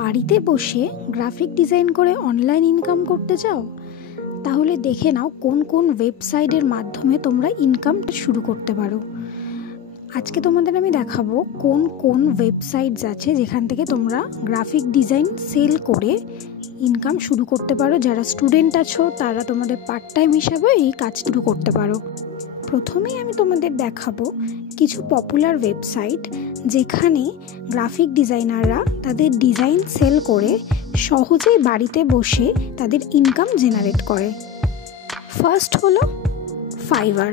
বাড়িতে বসে graphic design করে অনলাইন ইনকাম করতে চাও? তাহলে দেখে নাও কোন কোন ওয়েবসাইটের মাধ্যমে তোমরা ইনকাম শুরু করতে পারো। আজকে তোমাদের আমি দেখাবো কোন কোন ওয়েবসাইটস আছে যেখান থেকে তোমরা গ্রাফিক ডিজাইন সেল করে ইনকাম শুরু করতে পারো। যারা স্টুডেন্ট আছো তারা তোমাদের পার্ট টাইম হিসাবে এই কাজ শুরু করতে পারো। প্রথমেই আমি তোমাদের দেখাবো কিছু পপুলার ওয়েবসাইট যেখানে গ্রাফিক ডিজাইনাররা তাদের ডিজাইন সেল করে সহজেই বাড়িতে বসে তাদের ইনকাম জেনারেট করে। ফার্স্ট হলো ফাইবার।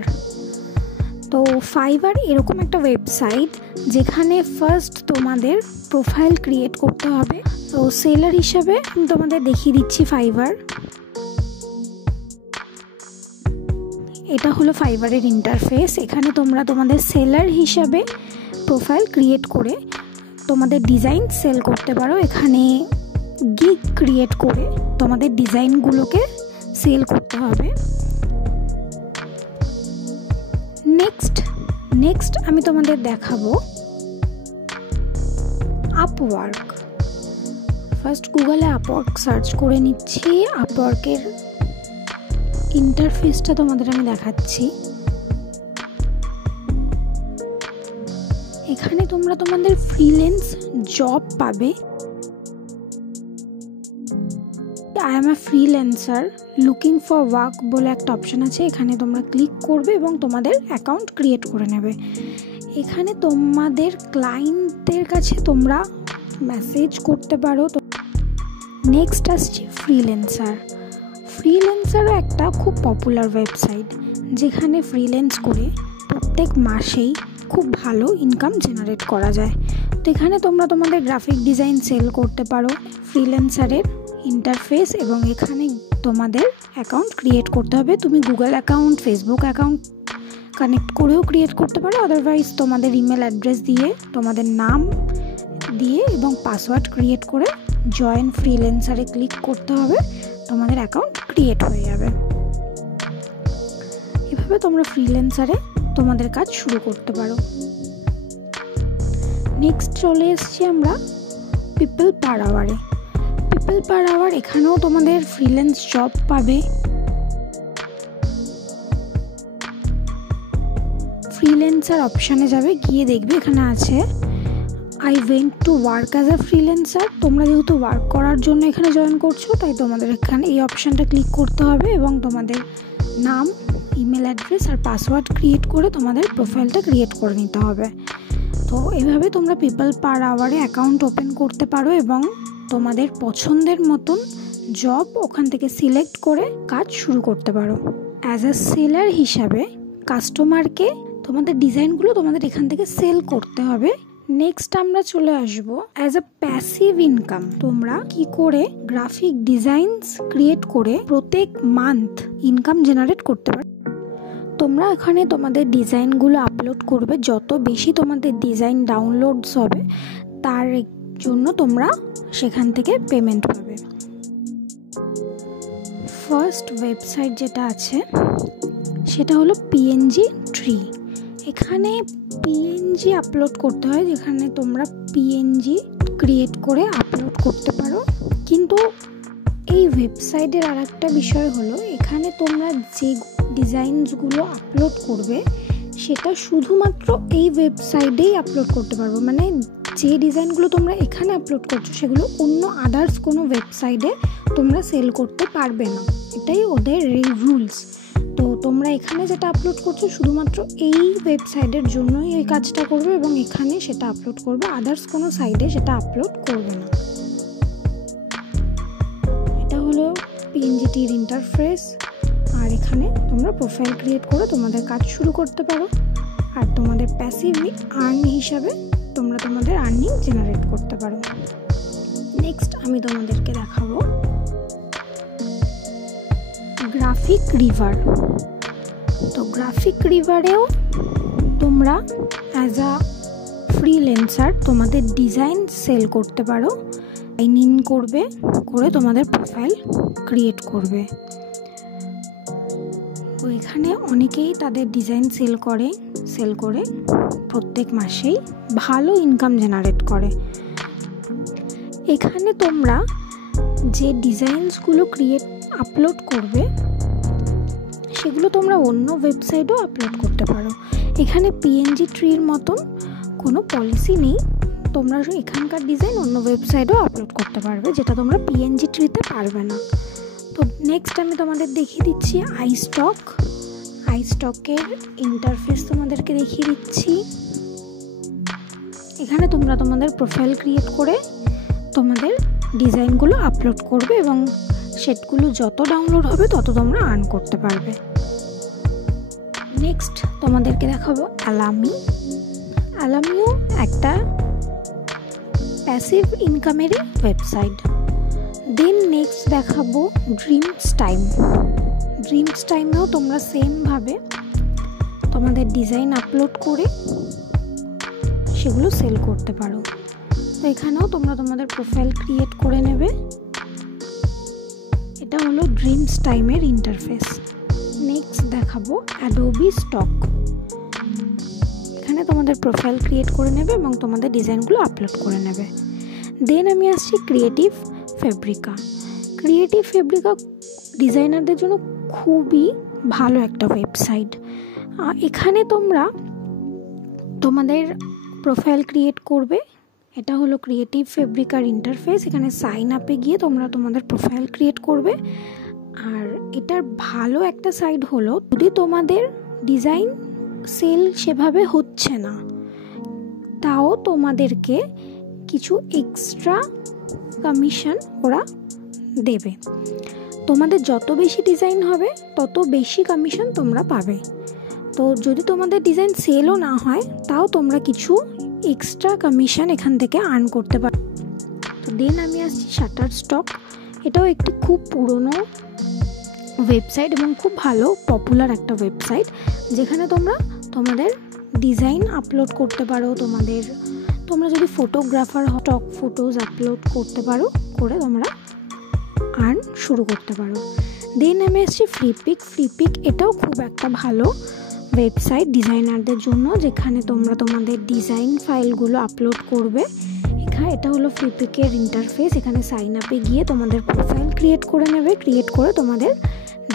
তো ফাইবার এরকম একটা ওয়েবসাইট যেখানে ফার্স্ট তোমাদের প্রোফাইল ক্রিয়েট করতে হবে। তো সেলার হিসাবে আমি তোমাদের দেখিয়ে দিচ্ছি ফাইবার। এটা হলো ফাইবারের ইন্টারফেস। এখানে তোমরা তোমাদের সেলার হিসাবে প্রোফাইল ক্রিয়েট করে তোমাদের ডিজাইন সেল করতে পারো। এখানে গিগ ক্রিয়েট করে তোমাদের ডিজাইনগুলোকে সেল করতে হবে। নেক্সট আমি তোমাদের দেখাবো আপওয়ার্ক। ফার্স্ট গুগলে আপওয়ার্ক সার্চ করে নিচ্ছি। আপওয়ার্কের ইন্টারফেসটা তোমাদের আমি দেখাচ্ছি। এখানে তোমরা তোমাদের ফ্রিল্যান্স জব পাবে। I am a freelancer looking for work বলে একটা অপশান আছে, এখানে তোমরা ক্লিক করবে এবং তোমাদের অ্যাকাউন্ট ক্রিয়েট করে নেবে। এখানে তোমাদের ক্লায়েন্টদের কাছে তোমরা মেসেজ করতে পারো। নেক্সট আসছে ফ্রিল্যান্সারও একটা খুব পপুলার ওয়েবসাইট যেখানে ফ্রিল্যান্স করে প্রত্যেক মাসেই খুব ভালো ইনকাম জেনারেট করা যায়। তো এখানে তোমরা তোমাদের গ্রাফিক ডিজাইন সেল করতে পারো। ফ্রিল্যান্সারের ইন্টারফেস এবং এখানে তোমাদের অ্যাকাউন্ট ক্রিয়েট করতে হবে। তুমি Google account, Facebook account connect করেও ক্রিয়েট করতে পারো। আদারওয়াইজ তোমাদের ইমেল অ্যাড্রেস দিয়ে, তোমাদের নাম দিয়ে এবং পাসওয়ার্ড ক্রিয়েট করে জয়েন ফ্রিল্যান্সারে ক্লিক করতে হবে। তোমাদের অ্যাকাউন্ট ক্রিয়েট হয়ে যাবে। এভাবে তোমরা ফ্রিল্যান্সারে তোমাদের কাজ শুরু করতে পারো। নেক্সট চলে এসেছি আমরা পিপল পার আওয়ারে। পিপল পার আওয়ার এখানেও তোমাদের ফ্রিল্যান্স জব পাবে। ফ্রিল্যান্সার অপশানে যাবে, গিয়ে দেখবে এখানে আছে I went to work as a freelancer. তোমরা যেহেতু ওয়ার্ক করার জন্য এখানে জয়েন করছো, তাই তোমাদের এখানে এই অপশানটা ক্লিক করতে হবে এবং তোমাদের নাম, ইমেল অ্যাড্রেস আর পাসওয়ার্ড ক্রিয়েট করে তোমাদের প্রোফাইলটা ক্রিয়েট করে নিতে হবে। তো এভাবে তোমরা পিপল পার আওয়ারে অ্যাকাউন্ট ওপেন করতে পারো এবং তোমাদের পছন্দের মতন জব ওখান থেকে সিলেক্ট করে কাজ শুরু করতে পারো। অ্যাজ আ সেলার হিসাবে কাস্টমারকে তোমাদের ডিজাইনগুলো তোমাদের এখান থেকে সেল করতে হবে। নেক্সট আমরা চলে আসবো অ্যাজ আ প্যাসিভ ইনকাম। তোমরা কি করে গ্রাফিক ডিজাইনস ক্রিয়েট করে প্রত্যেক মান্থ ইনকাম জেনারেট করতে পারো। তোমরা এখানে তোমাদের ডিজাইনগুলো আপলোড করবে। যত বেশি তোমাদের ডিজাইন ডাউনলোডস হবে তার জন্য তোমরা সেখান থেকে পেমেন্ট পাবে। ফার্স্ট ওয়েবসাইট যেটা আছে সেটা হলো পিএনজি ট্রি। এখানে পিএনজি আপলোড করতে হয়, যেখানে তোমরা পিএনজি ক্রিয়েট করে আপলোড করতে পারো। কিন্তু এই ওয়েবসাইটের আর একটা বিষয় হলো এখানে তোমরা যে ডিজাইনসগুলো আপলোড করবে সেটা শুধুমাত্র এই ওয়েবসাইটেই আপলোড করতে পারবো। মানে যে ডিজাইনগুলো তোমরা এখানে আপলোড করছো সেগুলো অন্য আদার্স কোনো ওয়েবসাইটে তোমরা সেল করতে পারবে না। এটাই ওদের রুলস। তো তোমরা এখানে যেটা আপলোড করছো শুধুমাত্র এই ওয়েবসাইটের জন্যই এই কাজটা করবে এবং এখানে সেটা আপলোড করবে, আদার্স কোনো সাইটে সেটা আপলোড করবে না। এটা হলো পিএনজিটির ইন্টারফেস। আর এখানে তোমরা প্রোফাইল ক্রিয়েট করে তোমাদের কাজ শুরু করতে পারো। আর তোমাদের প্যাসিভ আর্ন হিসাবে তোমরা তোমাদের আর্নিং জেনারেট করতে পারো। নেক্সট আমি তোমাদেরকে দেখাবো গ্রাফিক রিভার। তো গ্রাফিক রিভারেও তোমরা অ্যাজ আ ফ্রিল্যান্সার তোমাদের ডিজাইন সেল করতে পারো। সাইন ইন করবে, করে তোমাদের প্রোফাইল ক্রিয়েট করবে। তো এখানে অনেকেই তাদের ডিজাইন সেল করে প্রত্যেক মাসেই ভালো ইনকাম জেনারেট করে। এখানে তোমরা যে ডিজাইনসগুলো আপলোড করবে সেগুলো তোমরা অন্য ওয়েবসাইটেও আপলোড করতে পারো। এখানে পিএনজি ট্রির মতন কোনো পলিসি নেই, তোমরা এখানকার ডিজাইন অন্য ওয়েবসাইটেও আপলোড করতে পারবে, যেটা তোমরা পিএনজি ট্রিতে পারবে না। তো নেক্সট আমি তোমাদের দেখিয়ে দিচ্ছি আইস্টকের ইন্টারফেস তোমাদেরকে দেখিয়ে দিচ্ছি। এখানে তোমরা তোমাদের প্রোফাইল ক্রিয়েট করে তোমাদের ডিজাইনগুলো আপলোড করবে এবং সেটগুলো যত ডাউনলোড হবে তত তোমরা আর্ন করতে পারবে। নেক্সট তোমাদেরকে দেখাবো অ্যালামিও একটা প্যাসিভ ইনকামেরই ওয়েবসাইট। দেন নেক্সট দেখাবো ড্রিমস টাইমেও তোমরা সেমভাবে তোমাদের ডিজাইন আপলোড করে সেগুলো সেল করতে পারো। তো এখানেও তোমরা তোমাদের প্রোফাইল ক্রিয়েট করে নেবে। এটা হলো ড্রিমস টাইমের ইন্টারফেস। নেক্সট দেখাবো অ্যাডোবি স্টক। এখানে তোমাদের প্রোফাইল ক্রিয়েট করে নেবে এবং তোমাদের ডিজাইনগুলো আপলোড করে নেবে। দেন আমি আসছি ক্রিয়েটিভ ফেব্রিকা ডিজাইনারদের জন্য খুবই ভালো একটা ওয়েবসাইট। এখানে তোমরা তোমাদের প্রোফাইল ক্রিয়েট করবে। এটা হলো ক্রিয়েটিভ ফেব্রিকার ইন্টারফেস। এখানে সাইন আপে গিয়ে তোমরা তোমাদের প্রোফাইল ক্রিয়েট করবে। আর এটার ভালো একটা সাইড হলো, যদি তোমাদের ডিজাইন সেল সেভাবে হচ্ছে না, তাও তোমাদেরকে কিছু এক্সট্রা কমিশন ওরা দেবে। তোমাদের যত বেশি ডিজাইন হবে তত বেশি কমিশন তোমরা পাবে। তো যদি তোমাদের ডিজাইন সেলও না হয় তাও তোমরা কিছু এক্সট্রা কমিশন এখান থেকে আর্ন করতে পারো। তো দেন আমি আসছি শাটারস্টক। এটাও একটি খুব পুরনো ওয়েবসাইট এবং খুব ভালো পপুলার একটা ওয়েবসাইট, যেখানে তোমরা তোমাদের ডিজাইন আপলোড করতে পারো। তোমরা যদি ফটোগ্রাফার স্টক ফটোজ আপলোড করতে পারো, করে তোমরা আর্ন শুরু করতে পারো। দেন আমি আসছি ফ্রিপিক। এটাও খুব একটা ভালো ওয়েবসাইট ডিজাইনারদের জন্য, যেখানে তোমরা তোমাদের ডিজাইন ফাইলগুলো আপলোড করবে। এটা হলো ফ্রিপিকের ইন্টারফেস। এখানে সাইন আপে গিয়ে তোমাদের প্রোফাইল ক্রিয়েট করে নেবে, ক্রিয়েট করে তোমাদের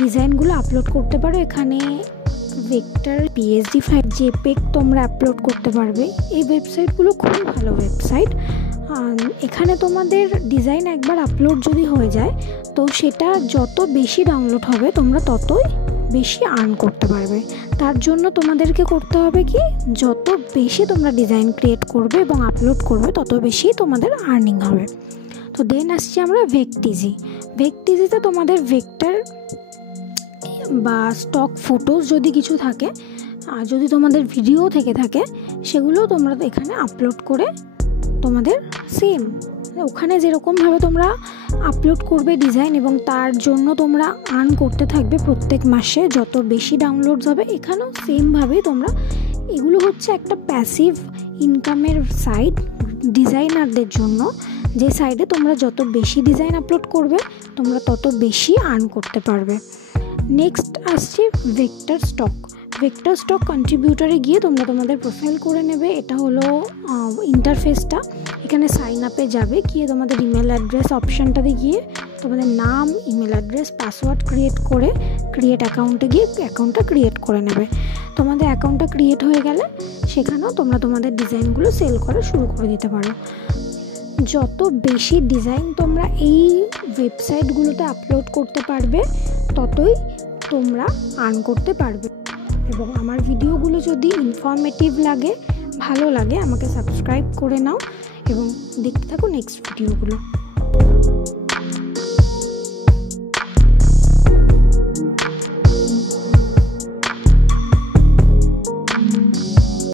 ডিজাইনগুলো আপলোড করতে পারো। এখানে ভেক্টর, পিএসডি ফাইল, জেপেগ তোমরা আপলোড করতে পারবে। এই ওয়েবসাইটগুলো খুবই ভালো ওয়েবসাইট। এখানে তোমাদের ডিজাইন একবার আপলোড যদি হয়ে যায়, তো সেটা যত বেশি ডাউনলোড হবে তোমরা ততই বেশি আর্ন করতে পারবে। তার জন্য তোমাদেরকে করতে হবে কি, যত বেশি তোমরা ডিজাইন ক্রিয়েট করবে এবং আপলোড করবে তত বেশি তোমাদের আর্নিং হবে। তো দেন আসছি আমরা ভেক্টিজিতে তোমাদের ভেক্টর বা স্টক ফটোজ যদি কিছু থাকে, আর যদি তোমাদের ভিডিও থেকে থাকে, সেগুলো তোমরা এখানে আপলোড করে তোমাদের সেম ওখানে যেরকমভাবে তোমরা আপলোড করবে ডিজাইন এবং তার জন্য তোমরা আর্ন করতে থাকবে প্রত্যেক মাসে যত বেশি ডাউনলোডস হবে, এখানেও সেমভাবেই তোমরা, এগুলো হচ্ছে একটা প্যাসিভ ইনকামের সাইট ডিজাইনারদের জন্য, যে সাইডে তোমরা যত বেশি ডিজাইন আপলোড করবে তোমরা তত বেশি আর্ন করতে পারবে। নেক্সট আসছে ভেক্টর স্টক কন্ট্রিবিউটারে গিয়ে তোমরা তোমাদের প্রোফাইল করে নেবে। এটা হলো ইন্টারফেসটা। এখানে সাইন আপে যাবে, গিয়ে তোমাদের ইমেল অ্যাড্রেস অপশানটাতে গিয়ে তোমাদের নাম, ইমেল অ্যাড্রেস, পাসওয়ার্ড ক্রিয়েট করে ক্রিয়েট অ্যাকাউন্টে গিয়ে অ্যাকাউন্টটা ক্রিয়েট করে নেবে। তোমাদের অ্যাকাউন্টটা ক্রিয়েট হয়ে গেলে সেখানেও তোমরা তোমাদের ডিজাইনগুলো সেল করা শুরু করে দিতে পারো। যত বেশি ডিজাইন তোমরা এই ওয়েবসাইটগুলোতে আপলোড করতে পারবে ততই তোমরা আর্ন করতে পারবে। এবং আমার ভিডিওগুলো যদি ইনফরমেটিভ লাগে, ভালো লাগে, আমাকে সাবস্ক্রাইব করে নাও এবং দেখতে থাকো নেক্সট ভিডিওগুলো।